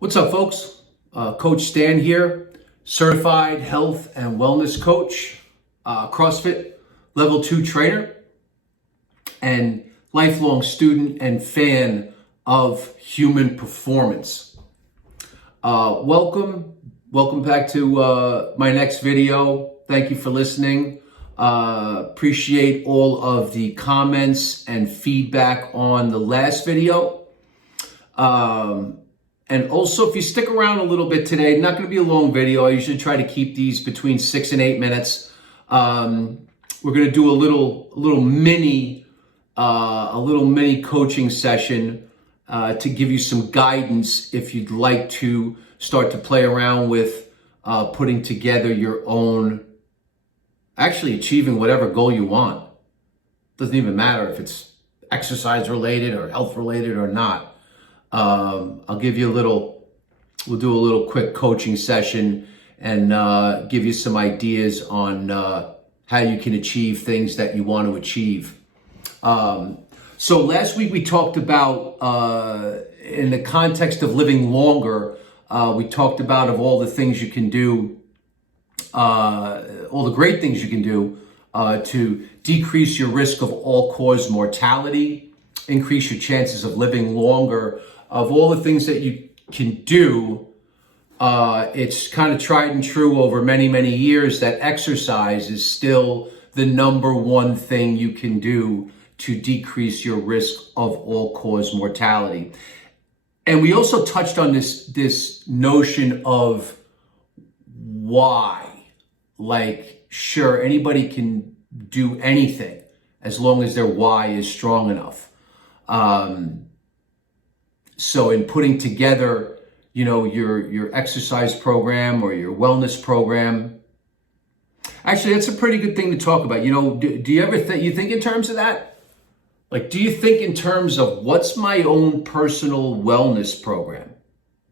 What's up, folks? Coach Stan here, certified health and wellness coach, CrossFit level 2 trainer, and lifelong student and fan of human performance. Welcome back to my next video. Thank you for listening. Appreciate all of the comments and feedback on the last video. And also, if you stick around a little bit today, not going to be a long video. I usually try to keep these between 6 and 8 minutes. We're going to do a little mini coaching session to give you some guidance if you'd like to start to play around with putting together your own, actually achieving whatever goal you want. Doesn't even matter if it's exercise related or health related or not. I'll give you we'll do a little quick coaching session and give you some ideas on how you can achieve things that you want to achieve. So last week we talked about, in the context of living longer, we talked about of all the things you can do, all the great things you can do to decrease your risk of all-cause mortality, increase your chances of living longer. Of all the things that you can do, it's kind of tried and true over many, many years that exercise is still the number one thing you can do to decrease your risk of all-cause mortality. And we also touched on this notion of why. Like, sure, anybody can do anything as long as their why is strong enough. So in putting together, your exercise program or your wellness program, actually, that's a pretty good thing to talk about. Do you ever think in terms of that? Like, do you think in terms of what's my own personal wellness program?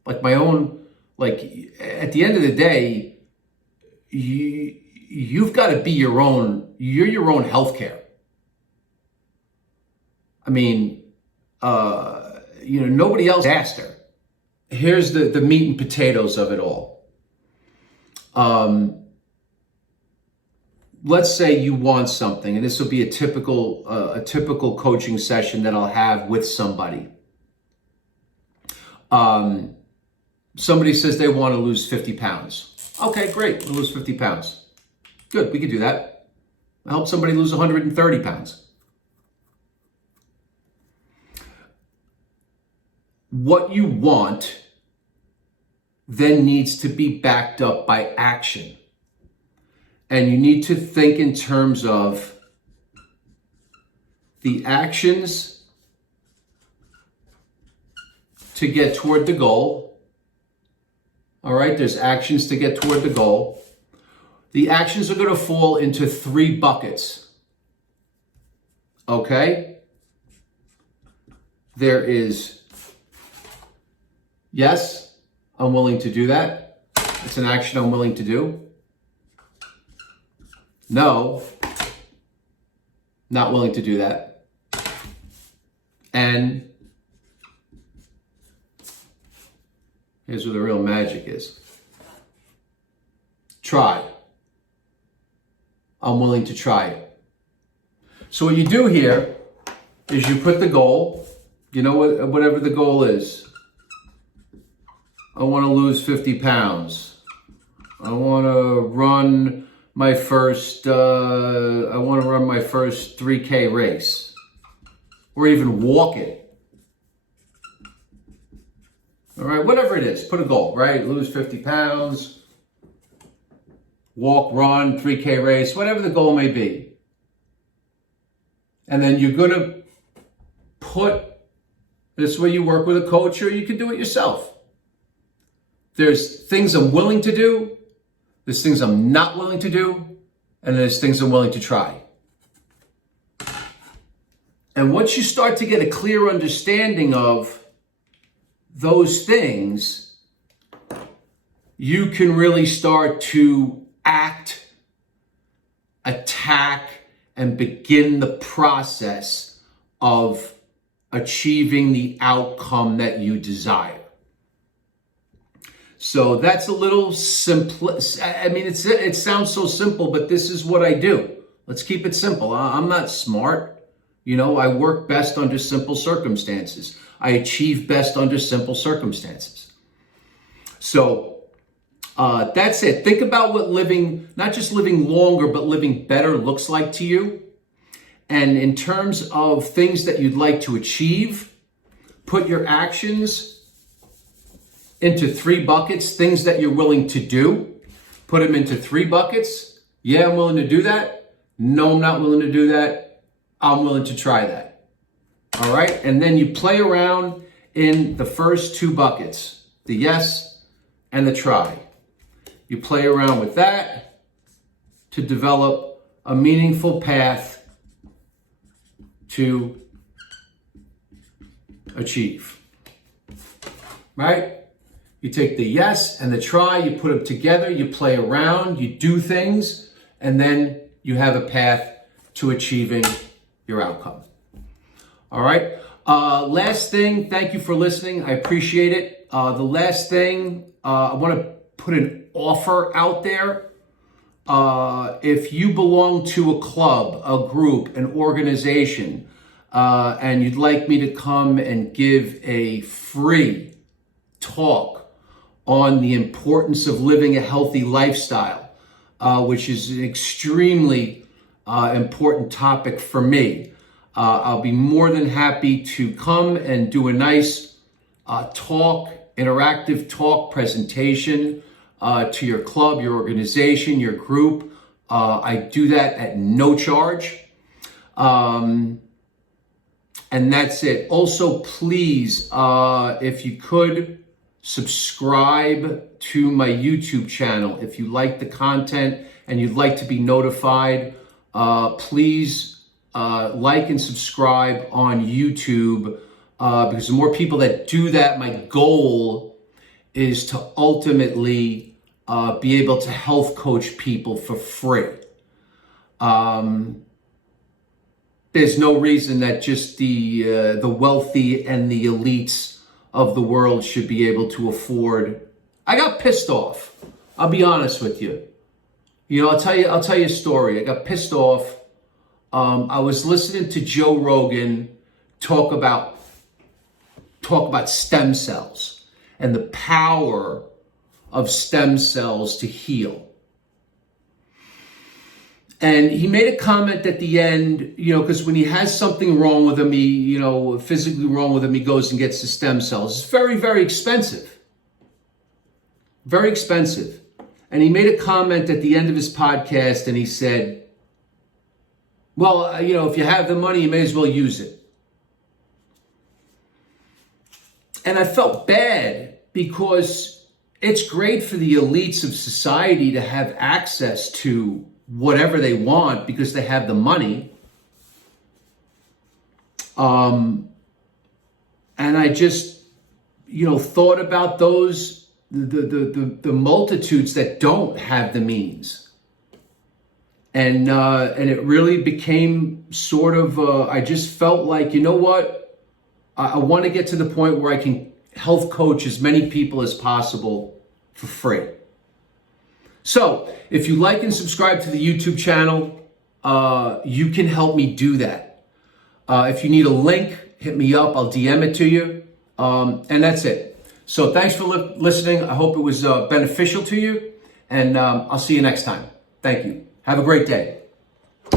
Like my own, like at the end of the day, you've got to be you're your own healthcare. I mean, nobody else asked her. Here's the meat and potatoes of it all. Let's say you want something, and this will be a typical coaching session that I'll have with somebody. Somebody says they want to lose 50 pounds. Okay, great. We'll lose 50 pounds. Good, we can do that. I'll help somebody lose 130 pounds. What you want then needs to be backed up by action. And you need to think in terms of the actions to get toward the goal. All right, there's actions to get toward the goal. The actions are going to fall into 3 buckets. Okay? There is, yes, I'm willing to do that. It's an action I'm willing to do. No, not willing to do that. And here's where the real magic is. Try. I'm willing to try it. So what you do here is you put the goal, whatever the goal is. I want to lose 50 pounds. I want to run my first 3K race, or even walk it. All right, whatever it is, put a goal, right? Lose 50 pounds, walk, run, 3K race, whatever the goal may be. And then you're going to this way you work with a coach, or you can do it yourself. There's things I'm willing to do, there's things I'm not willing to do, and there's things I'm willing to try. And once you start to get a clear understanding of those things, you can really start to act, attack, and begin the process of achieving the outcome that you desire. So that's a little simple. I mean, it sounds so simple, but this is what I do. Let's keep it simple. I'm not smart. You know, I work best under simple circumstances. I achieve best under simple circumstances. So that's it. Think about what living, not just living longer, but living better looks like to you. And in terms of things that you'd like to achieve, put your actions into 3 buckets. Things that you're willing to do, put them into 3 buckets. Yeah, I'm willing to do that. No, I'm not willing to do that. I'm willing to try that. All right. And then you play around in the first 2 buckets, the yes and the try. You play around with that to develop a meaningful path to achieve. Right? You take the yes and the try, you put them together, you play around, you do things, and then you have a path to achieving your outcome. All right. Last thing, thank you for listening. I appreciate it. The last thing, I want to put an offer out there. If you belong to a club, a group, an organization, and you'd like me to come and give a free talk on the importance of living a healthy lifestyle, which is an extremely important topic for me. I'll be more than happy to come and do a nice interactive talk presentation to your club, your organization, your group. I do that at no charge. And that's it. Also, please, if you could, subscribe to my YouTube channel. If you like the content and you'd like to be notified, please like and subscribe on YouTube, because the more people that do that, my goal is to ultimately be able to health coach people for free. There's no reason that just the wealthy and the elites of the world should be able to afford. I got pissed off. I'll be honest with you. You know, I'll tell you a story. I got pissed off. I was listening to Joe Rogan talk about stem cells and the power of stem cells to heal. And he made a comment at the end, you know, because when he has something wrong with him, physically wrong with him, he goes and gets the stem cells. It's very, very expensive. Very expensive. And he made a comment at the end of his podcast, and he said, well, if you have the money, you may as well use it. And I felt bad, because it's great for the elites of society to have access to whatever they want because they have the money. And I just, thought about those, the multitudes that don't have the means. And it really became sort of, I just felt like, you know what? I want to get to the point where I can health coach as many people as possible for free. So if you like and subscribe to the YouTube channel, you can help me do that. If you need a link, hit me up. I'll DM it to you. And that's it. So thanks for listening. I hope it was beneficial to you. And I'll see you next time. Thank you. Have a great day.